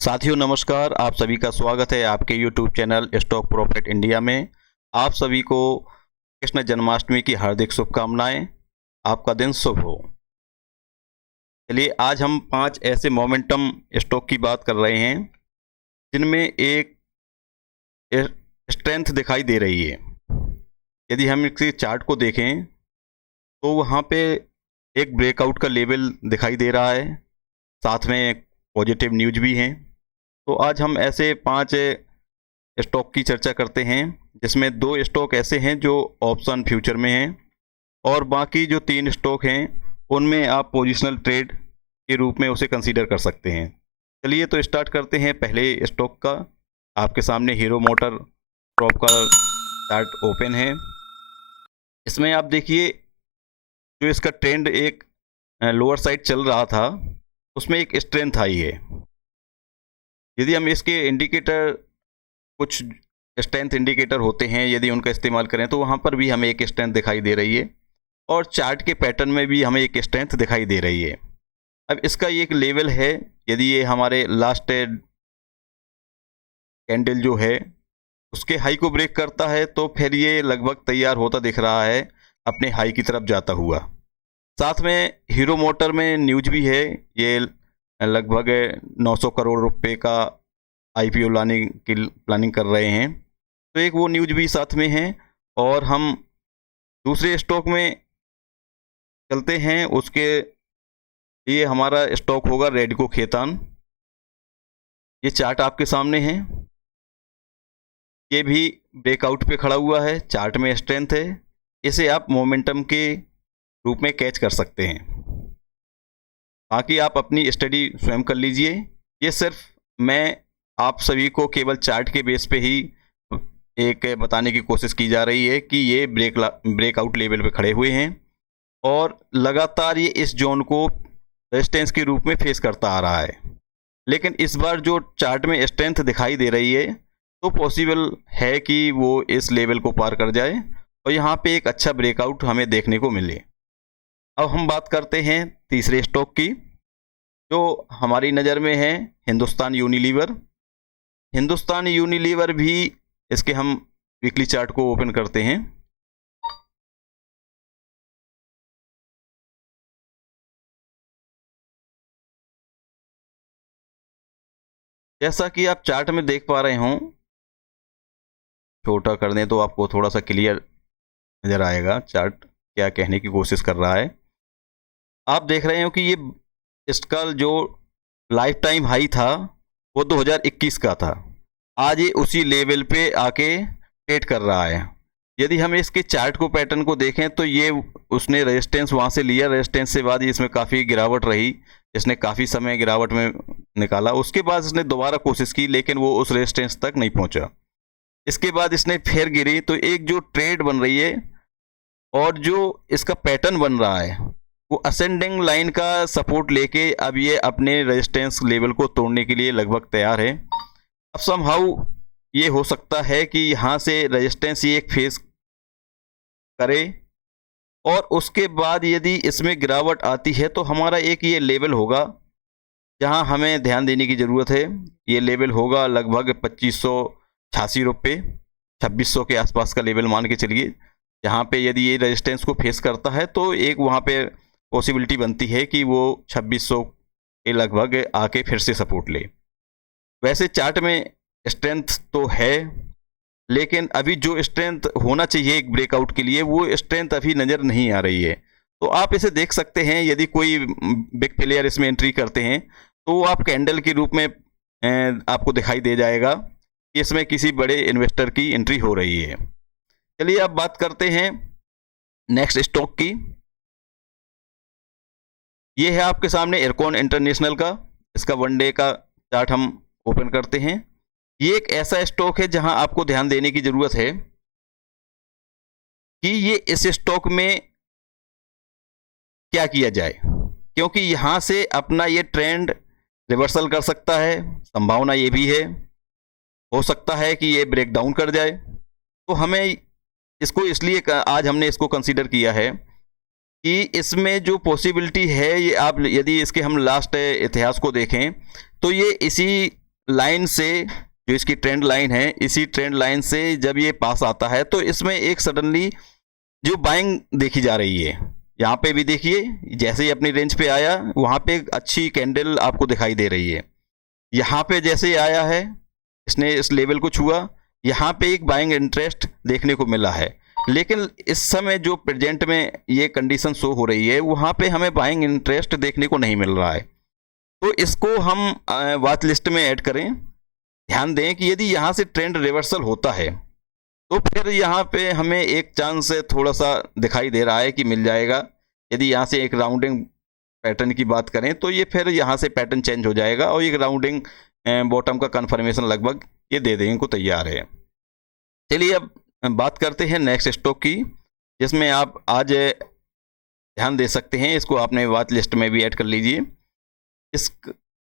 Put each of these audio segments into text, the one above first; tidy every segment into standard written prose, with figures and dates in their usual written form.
साथियों नमस्कार, आप सभी का स्वागत है आपके YouTube channel stock profit India में। आप सभी को कृष्ण जन्माष्टमी की हार्दिक शुभकामनाएं। आपका दिन शुभ हो। चलिए आज हम 5 ऐसे मोमेंटम स्टॉक की बात कर रहे हैं जिनमें एक स्ट्रेंथ दिखाई दे रही है। यदि हम इसके चार्ट को देखें तो वहाँ पे एक ब्रेकआउट का लेवल दिखाई दे रहा है, साथ में पॉजिटिव न्यूज भी हैं। तो आज हम ऐसे 5 स्टॉक की चर्चा करते हैं जिसमें 2 स्टॉक ऐसे हैं जो ऑप्शन फ्यूचर में हैं और बाकी जो 3 स्टॉक हैं उनमें आप पोजिशनल ट्रेड के रूप में उसे कंसीडर कर सकते हैं। चलिए तो स्टार्ट करते हैं पहले स्टॉक का। आपके सामने हीरो मोटर प्रॉप का चार्ट ओपन है। इसमें आप देखिए जो इसका ट्रेंड एक लोअर साइड चल रहा था उसमें एक स्ट्रेंथ आई है। यदि हम इसके इंडिकेटर, कुछ स्ट्रेंथ इंडिकेटर होते हैं, यदि उनका इस्तेमाल करें तो वहाँ पर भी हमें एक स्ट्रेंथ दिखाई दे रही है और चार्ट के पैटर्न में भी हमें एक स्ट्रेंथ दिखाई दे रही है। अब इसका ये एक लेवल है, यदि ये हमारे लास्ट कैंडल जो है उसके हाई को ब्रेक करता है तो फिर ये लगभग तैयार होता दिख रहा है अपने हाई की तरफ जाता हुआ। साथ में हीरो मोटर में न्यूज भी है, ये लगभग 900 करोड़ रुपए का आईपीओ लाने की प्लानिंग कर रहे हैं, तो एक वो न्यूज भी साथ में है। और हम दूसरे स्टॉक में चलते हैं, उसके लिए हमारा स्टॉक होगा रेडको खेतान। ये चार्ट आपके सामने है, ये भी ब्रेकआउट पे खड़ा हुआ है, चार्ट में स्ट्रेंथ है। इसे आप मोमेंटम के रूप में कैच कर सकते हैं। बाकी आप अपनी स्टडी स्वयं कर लीजिए। ये सिर्फ मैं आप सभी को केवल चार्ट के बेस पे ही एक बताने की कोशिश की जा रही है कि ये ब्रेकआउट लेवल पे खड़े हुए हैं और लगातार ये इस जोन को रेजिस्टेंस के रूप में फेस करता आ रहा है। लेकिन इस बार जो चार्ट में स्ट्रेंथ दिखाई दे रही है तो पॉसिबल है कि वो इस लेवल को पार कर जाए और यहाँ पे एक अच्छा ब्रेकआउट हमें देखने को मिले। अब हम बात करते हैं तीसरे स्टॉक की जो हमारी नज़र में है, हिंदुस्तान यूनिलीवर। हिंदुस्तान यूनिलीवर भी, इसके हम वीकली चार्ट को ओपन करते हैं। जैसा कि आप चार्ट में देख पा रहे हों, छोटा कर दें तो आपको थोड़ा सा क्लियर नज़र आएगा चार्ट क्या कहने की कोशिश कर रहा है। आप देख रहे हो कि ये इसका जो लाइफ टाइम हाई था वो 2021 का था। आज ये उसी लेवल पे आके ट्रेड कर रहा है। यदि हम इसके चार्ट को, पैटर्न को देखें तो ये उसने रेजिस्टेंस वहाँ से लिया, रेजिस्टेंस से बाद इसमें काफ़ी गिरावट रही, इसने काफ़ी समय गिरावट में निकाला। उसके बाद इसने दोबारा कोशिश की लेकिन वो उस रेजिस्टेंस तक नहीं पहुँचा। इसके बाद इसने फिर गिरी, तो एक जो ट्रेड बन रही है और जो इसका पैटर्न बन रहा है वो असेंडिंग लाइन का सपोर्ट लेके अब ये अपने रेजिस्टेंस लेवल को तोड़ने के लिए लगभग तैयार है। अब समहाउ ये हो सकता है कि यहाँ से रेजिस्टेंस ये एक फेस करे और उसके बाद यदि इसमें गिरावट आती है तो हमारा एक ये लेवल होगा जहाँ हमें ध्यान देने की ज़रूरत है। ये लेवल होगा लगभग 2586 रुपये, 2600 के आसपास का लेवल मान के चलिए। जहाँ पे यदि ये रेजिस्टेंस को फेस करता है तो एक वहाँ पे पॉसिबिलिटी बनती है कि वो 2600 के लगभग आके फिर से सपोर्ट ले। वैसे चार्ट में स्ट्रेंथ तो है लेकिन अभी जो स्ट्रेंथ होना चाहिए एक ब्रेकआउट के लिए वो स्ट्रेंथ अभी नज़र नहीं आ रही है। तो आप इसे देख सकते हैं, यदि कोई बिग प्लेयर इसमें एंट्री करते हैं तो आप कैंडल के रूप में आपको दिखाई दे जाएगा कि इसमें किसी बड़े इन्वेस्टर की एंट्री हो रही है। चलिए अब बात करते हैं नेक्स्ट स्टॉक की। ये है आपके सामने इरकॉन इंटरनेशनल का, इसका वन डे का चार्ट हम ओपन करते हैं। ये एक ऐसा स्टॉक है जहां आपको ध्यान देने की ज़रूरत है कि ये इस स्टॉक में क्या किया जाए, क्योंकि यहाँ से अपना ये ट्रेंड रिवर्सल कर सकता है, संभावना ये भी है। हो सकता है कि ये ब्रेक डाउन कर जाए। तो हमें इसको इसलिए आज हमने इसको कंसीडर किया है कि इसमें जो पॉसिबिलिटी है, ये आप यदि इसके हम लास्ट इतिहास को देखें तो ये इसी लाइन से, जो इसकी ट्रेंड लाइन है, इसी ट्रेंड लाइन से जब ये पास आता है तो इसमें एक सडनली जो बाइंग देखी जा रही है, यहाँ पे भी देखिए जैसे ही अपनी रेंज पे आया वहाँ पे एक अच्छी कैंडल आपको दिखाई दे रही है। यहाँ पे जैसे ही आया है, इसने इस लेवल को छुआ, यहाँ पे एक बाइंग इंटरेस्ट देखने को मिला है। लेकिन इस समय जो प्रेजेंट में ये कंडीशन शो हो रही है, वहाँ पे हमें बाइंग इंटरेस्ट देखने को नहीं मिल रहा है। तो इसको हम वॉच लिस्ट में ऐड करें। ध्यान दें कि यदि यहाँ से ट्रेंड रिवर्सल होता है तो फिर यहाँ पे हमें एक चांस थोड़ा सा दिखाई दे रहा है कि मिल जाएगा। यदि यहाँ से एक राउंडिंग पैटर्न की बात करें तो ये फिर यहाँ से पैटर्न चेंज हो जाएगा और एक राउंडिंग बॉटम का कन्फर्मेशन लगभग ये दे देने को तैयार है। चलिए अब बात करते हैं नेक्स्ट स्टॉक की, जिसमें आप आज ध्यान दे सकते हैं। इसको आपने वॉच लिस्ट में भी ऐड कर लीजिए।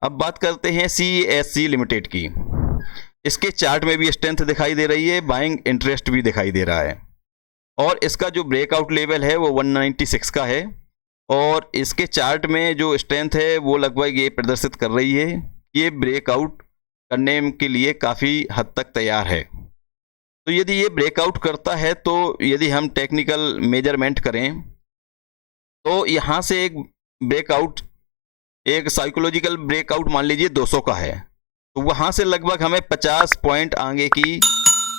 अब बात करते हैं CSC लिमिटेड की। इसके चार्ट में भी स्ट्रेंथ दिखाई दे रही है, बाइंग इंटरेस्ट भी दिखाई दे रहा है और इसका जो ब्रेकआउट लेवल है वो 196 का है और इसके चार्ट में जो स्ट्रेंथ है वो लगभग ये प्रदर्शित कर रही है, ये ब्रेकआउट करने के लिए काफ़ी हद तक तैयार है। तो यदि ये ब्रेकआउट करता है तो यदि हम टेक्निकल मेजरमेंट करें तो यहाँ से एक ब्रेकआउट, एक साइकोलॉजिकल ब्रेकआउट मान लीजिए 200 का है, तो वहाँ से लगभग हमें 50 पॉइंट आगे की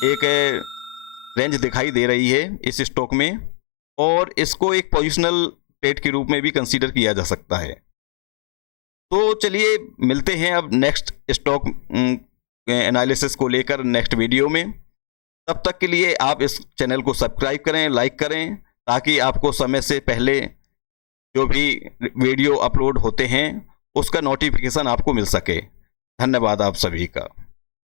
एक रेंज दिखाई दे रही है इस स्टॉक में और इसको एक पोजिशनल ट्रेड के रूप में भी कंसीडर किया जा सकता है। तो चलिए मिलते हैं अब नेक्स्ट स्टॉक एनालिसिस को लेकर नेक्स्ट वीडियो में। तब तक के लिए आप इस चैनल को सब्सक्राइब करें, लाइक करें, ताकि आपको समय से पहले जो भी वीडियो अपलोड होते हैं उसका नोटिफिकेशन आपको मिल सके। धन्यवाद आप सभी का।